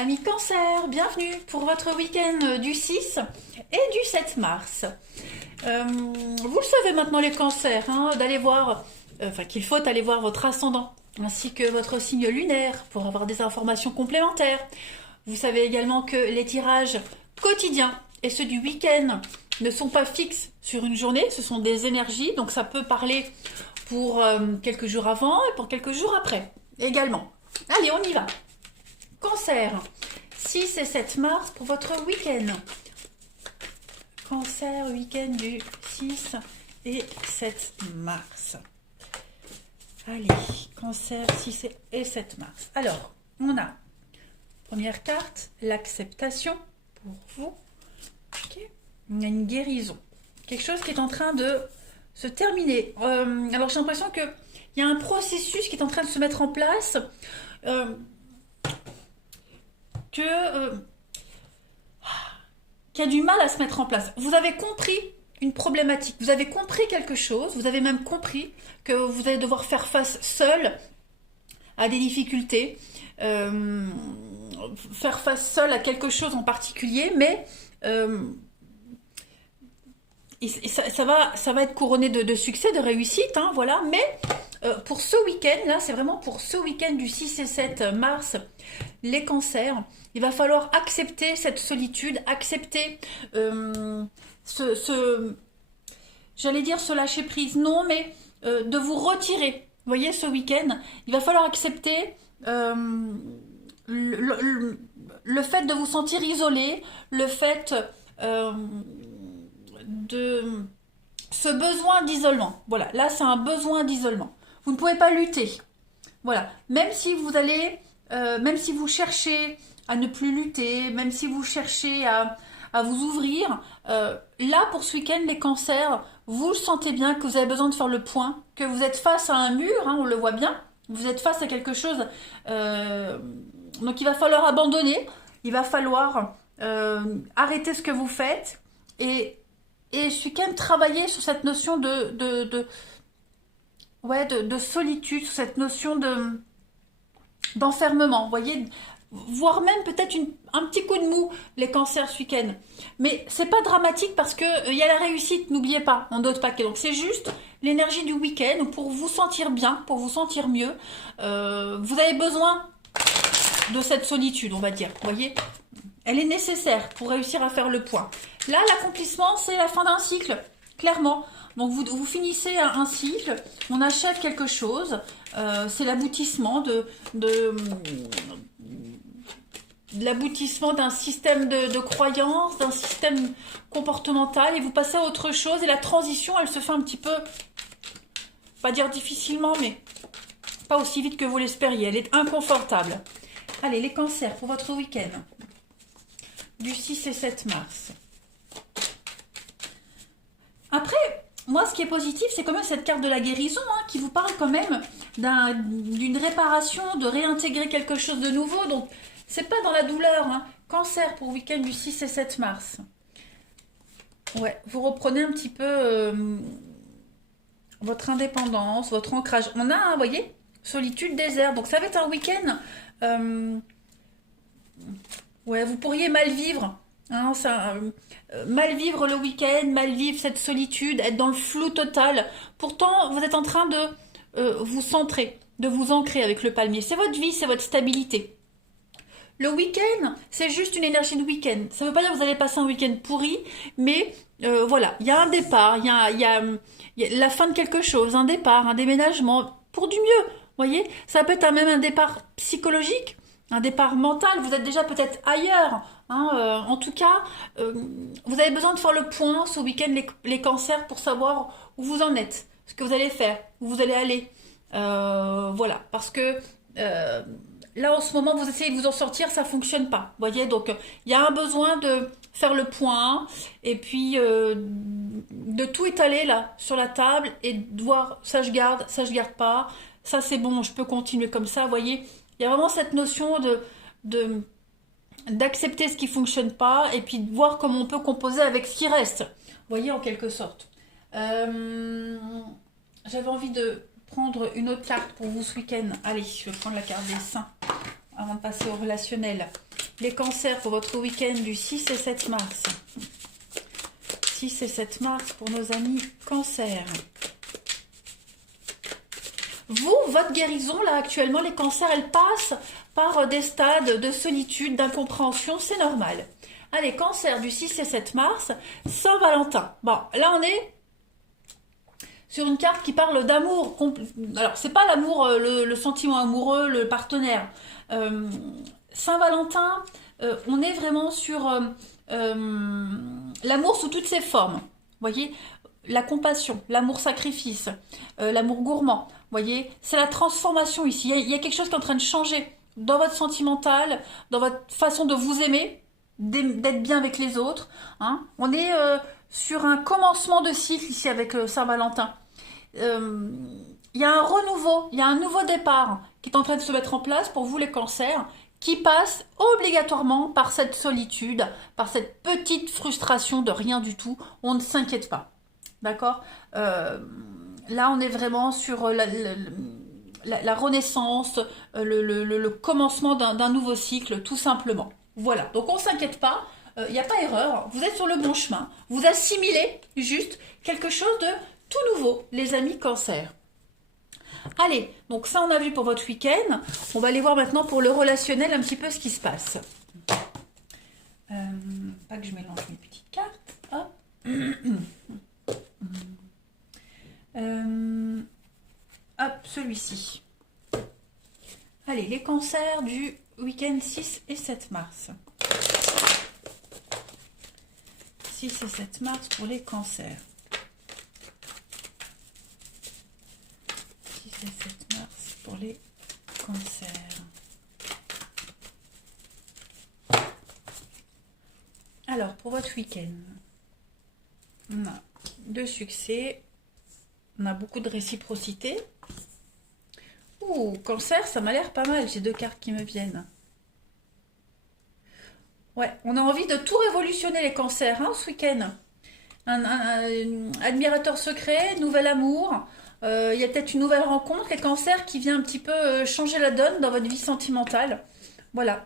Amis Cancer, bienvenue pour votre week-end du 6 et du 7 mars. Vous le savez maintenant les cancers, hein, d'aller voir, qu'il faut aller voir votre ascendant ainsi que votre signe lunaire pour avoir des informations complémentaires. Vous savez également que les tirages quotidiens et ceux du week-end ne sont pas fixes sur une journée, ce sont des énergies, donc ça peut parler pour quelques jours avant et pour quelques jours après également. Allez, on y va. Cancer, 6 et 7 mars pour votre week-end. Cancer, week-end du 6 et 7 mars. Allez, Cancer, 6 et 7 mars. Alors, on a, première carte, l'acceptation pour vous. Okay. On a une guérison. Quelque chose qui est en train de se terminer. Alors, j'ai l'impression qu'il y a un processus qui est en train de se mettre en place. Qui a du mal à se mettre en place. Vous avez compris une problématique, vous avez compris quelque chose, vous avez même compris que vous allez devoir faire face seul à des difficultés, faire face seul à quelque chose en particulier, mais ça va être couronné de succès, de réussite, hein, voilà, mais pour ce week-end, là, c'est vraiment pour ce week-end du 6 et 7 mars, les cancers, il va falloir accepter cette solitude, accepter j'allais dire se lâcher prise, non, mais de vous retirer. Vous voyez, ce week-end, il va falloir accepter le fait de vous sentir isolé, le fait de ce besoin d'isolement. Voilà, là, c'est un besoin d'isolement. Vous ne pouvez pas lutter. Voilà, même si vous allez, même si vous cherchez à ne plus lutter, même si vous cherchez à vous ouvrir, là, pour ce week-end, les cancers, vous le sentez bien que vous avez besoin de faire le point, que vous êtes face à un mur, hein, on le voit bien, vous êtes face à quelque chose, donc il va falloir abandonner, il va falloir arrêter ce que vous faites, et ce week-end, travailler sur cette notion de solitude, sur cette notion d'enfermement, vous voyez, voire même peut-être un petit coup de mou, les cancers ce week-end. Mais c'est pas dramatique parce que il y a la réussite, n'oubliez pas, en d'autres paquets. Donc c'est juste l'énergie du week-end pour vous sentir bien, pour vous sentir mieux. Vous avez besoin de cette solitude, on va dire, vous voyez. Elle est nécessaire pour réussir à faire le point. Là, l'accomplissement, c'est la fin d'un cycle, clairement. Donc vous finissez un cycle, on achève quelque chose, c'est l'aboutissement l'aboutissement d'un système de croyances, d'un système comportemental, et vous passez à autre chose, et la transition, elle se fait un petit peu, pas dire difficilement, mais pas aussi vite que vous l'espériez, elle est inconfortable. Allez, les cancers pour votre week-end du 6 et 7 mars. Après, moi, ce qui est positif, c'est quand même cette carte de la guérison, hein, qui vous parle quand même d'une réparation, de réintégrer quelque chose de nouveau. Donc, c'est pas dans la douleur. Hein. Cancer pour le week-end du 6 et 7 mars. Ouais, vous reprenez un petit peu votre indépendance, votre ancrage. On a, vous voyez, solitude, désert. Donc, ça va être un week-end. Ouais, vous pourriez mal vivre. Hein, mal vivre le week-end, mal vivre cette solitude, être dans le flou total. Pourtant, vous êtes en train de vous centrer, de vous ancrer avec le palmier. C'est votre vie, c'est votre stabilité. Le week-end, c'est juste une énergie de week-end. Ça ne veut pas dire que vous allez passer un week-end pourri, mais voilà, il y a un départ, il y a la fin de quelque chose, un départ, un déménagement, pour du mieux. Vous voyez, ça peut être même un départ psychologique, un départ mental, vous êtes déjà peut-être ailleurs. Hein, en tout cas, vous avez besoin de faire le point ce week-end, les cancers, pour savoir où vous en êtes, ce que vous allez faire, où vous allez aller. Voilà, parce que là, en ce moment, vous essayez de vous en sortir, ça ne fonctionne pas. Vous voyez, donc il y a un besoin de faire le point, et puis de tout étaler là, sur la table, et de voir, ça je garde pas, ça c'est bon, je peux continuer comme ça, vous voyez. Il y a vraiment cette notion d'accepter ce qui ne fonctionne pas, et puis de voir comment on peut composer avec ce qui reste. Vous voyez, en quelque sorte. J'avais envie de prendre une autre carte pour vous ce week-end. Allez, je vais prendre la carte des saints avant de passer au relationnel. les cancers pour votre week-end du 6 et 7 mars. 6 et 7 mars pour nos amis cancers. Vous, votre guérison, là, actuellement, les cancers, elle passe par des stades de solitude, d'incompréhension, c'est normal. Allez, cancer du 6 et 7 mars, Saint-Valentin. Bon, là, on est sur une carte qui parle d'amour. Alors, c'est pas l'amour, le sentiment amoureux, le partenaire. Saint-Valentin, on est vraiment sur l'amour sous toutes ses formes. Vous voyez, la compassion, l'amour-sacrifice, l'amour gourmand. Vous voyez, c'est la transformation ici. Il y a quelque chose qui est en train de changer dans votre sentimental, dans votre façon de vous aimer, d'être bien avec les autres. Hein. On est sur un commencement de cycle ici avec Saint-Valentin. Il y a un renouveau, il y a un nouveau départ qui est en train de se mettre en place pour vous les cancers, qui passe obligatoirement par cette solitude, par cette petite frustration de rien du tout. On ne s'inquiète pas. D'accord, là, on est vraiment sur la renaissance, le commencement d'un nouveau cycle, tout simplement. Voilà, donc on ne s'inquiète pas, il n'y a pas erreur, vous êtes sur le bon chemin. Vous assimilez juste quelque chose de tout nouveau, les amis cancers. Allez, donc ça on a vu pour votre week-end. On va aller voir maintenant pour le relationnel un petit peu ce qui se passe. Pas que je mélange mes petites cartes. Hop. Hop, celui-ci. Allez, les cancers du week-end 6 et 7 mars. 6 et 7 mars pour les cancers. 6 et 7 mars pour les cancers. Alors, pour votre week-end, on a 2 succès. On a beaucoup de réciprocité. Ouh, cancer, ça m'a l'air pas mal. J'ai 2 cartes qui me viennent. Ouais, on a envie de tout révolutionner les cancers hein, ce week-end. Un admirateur secret, nouvel amour. Il y a peut-être une nouvelle rencontre, les cancers, qui vient un petit peu changer la donne dans votre vie sentimentale. Voilà.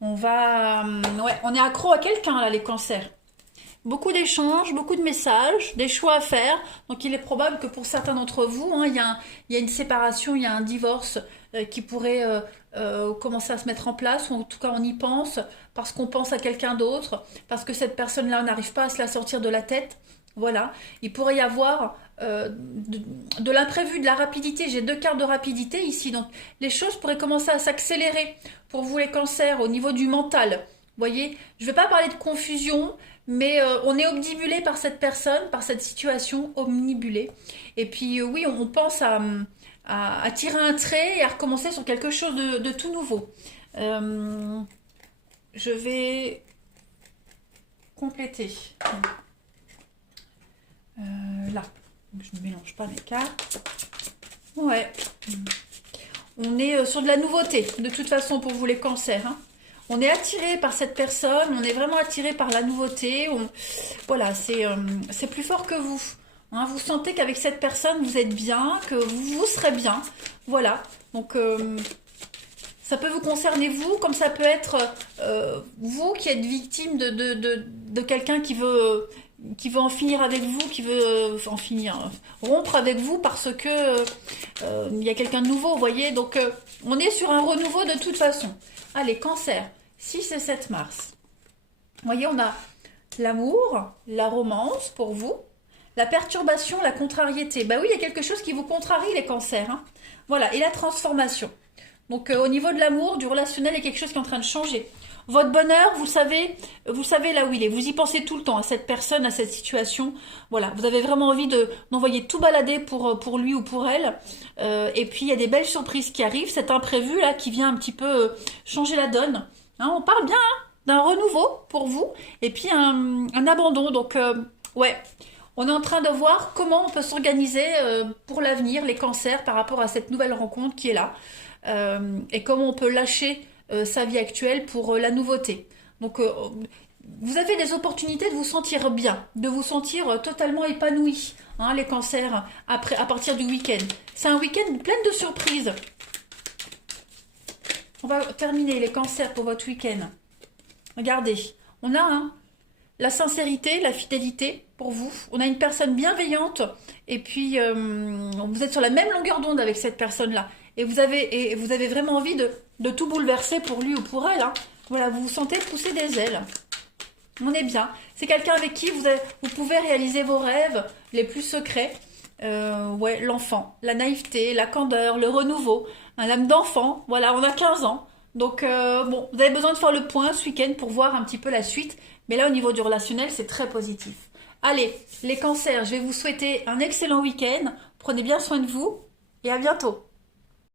On va... ouais, on est accro à quelqu'un, là, les cancers. Beaucoup d'échanges, beaucoup de messages, des choix à faire. Donc, il est probable que pour certains d'entre vous, hein, il y a une séparation, il y a un divorce qui pourrait commencer à se mettre en place, ou en tout cas, on y pense, parce qu'on pense à quelqu'un d'autre, parce que cette personne-là n'arrive pas à se la sortir de la tête. Voilà. Il pourrait y avoir de l'imprévu, de la rapidité. J'ai 2 cartes de rapidité ici. Donc, les choses pourraient commencer à s'accélérer pour vous, les cancers, au niveau du mental. Vous voyez, je ne vais pas parler de confusion, mais on est obnubilé par cette personne, par cette situation, omnibulé. Et puis oui, on pense à tirer un trait et à recommencer sur quelque chose de tout nouveau. Je vais compléter. Là, je ne mélange pas mes cartes. Ouais. On est sur de la nouveauté, de toute façon, pour vous les cancers. Hein. On est attiré par cette personne, on est vraiment attiré par la nouveauté. Voilà, c'est plus fort que vous. Hein, vous sentez qu'avec cette personne, vous êtes bien, que vous serez bien. Voilà, donc ça peut vous concerner vous, comme ça peut être vous qui êtes victime de quelqu'un qui veut en finir avec vous, qui veut rompre avec vous parce que il y a quelqu'un de nouveau, vous voyez. Donc, on est sur un renouveau de toute façon. Allez, cancer, 6 et 7 mars. Vous voyez, on a l'amour, la romance pour vous, la perturbation, la contrariété. Bah oui, il y a quelque chose qui vous contrarie, les cancers. Hein. Voilà, et la transformation. Donc, au niveau de l'amour, du relationnel, il y a quelque chose qui est en train de changer. Votre bonheur, vous savez là où il est. Vous y pensez tout le temps à cette personne, à cette situation. Voilà, vous avez vraiment envie d'envoyer tout balader pour lui ou pour elle. Et puis, il y a des belles surprises qui arrivent. Cet imprévu, là, qui vient un petit peu changer la donne. Hein, on parle bien hein, d'un renouveau pour vous. Et puis, un abandon. Donc, ouais, on est en train de voir comment on peut s'organiser pour l'avenir, les cancers, par rapport à cette nouvelle rencontre qui est là. Et comment on peut lâcher sa vie actuelle pour la nouveauté. Donc, vous avez des opportunités de vous sentir bien, de vous sentir totalement épanoui, hein, les cancers, à partir du week-end. C'est un week-end plein de surprises. On va terminer les cancers pour votre week-end. Regardez, on a la sincérité, la fidélité pour vous. On a une personne bienveillante et puis vous êtes sur la même longueur d'onde avec cette personne-là. Et vous avez vraiment envie de tout bouleverser pour lui ou pour elle. Hein. Voilà, vous vous sentez pousser des ailes. On est bien. C'est quelqu'un avec qui vous pouvez réaliser vos rêves les plus secrets. Ouais, l'enfant, la naïveté, la candeur, le renouveau, un âme d'enfant. Voilà, on a 15 ans. Donc, bon, vous avez besoin de faire le point ce week-end pour voir un petit peu la suite. Mais là, au niveau du relationnel, c'est très positif. Allez, les cancers, je vais vous souhaiter un excellent week-end. Prenez bien soin de vous et à bientôt.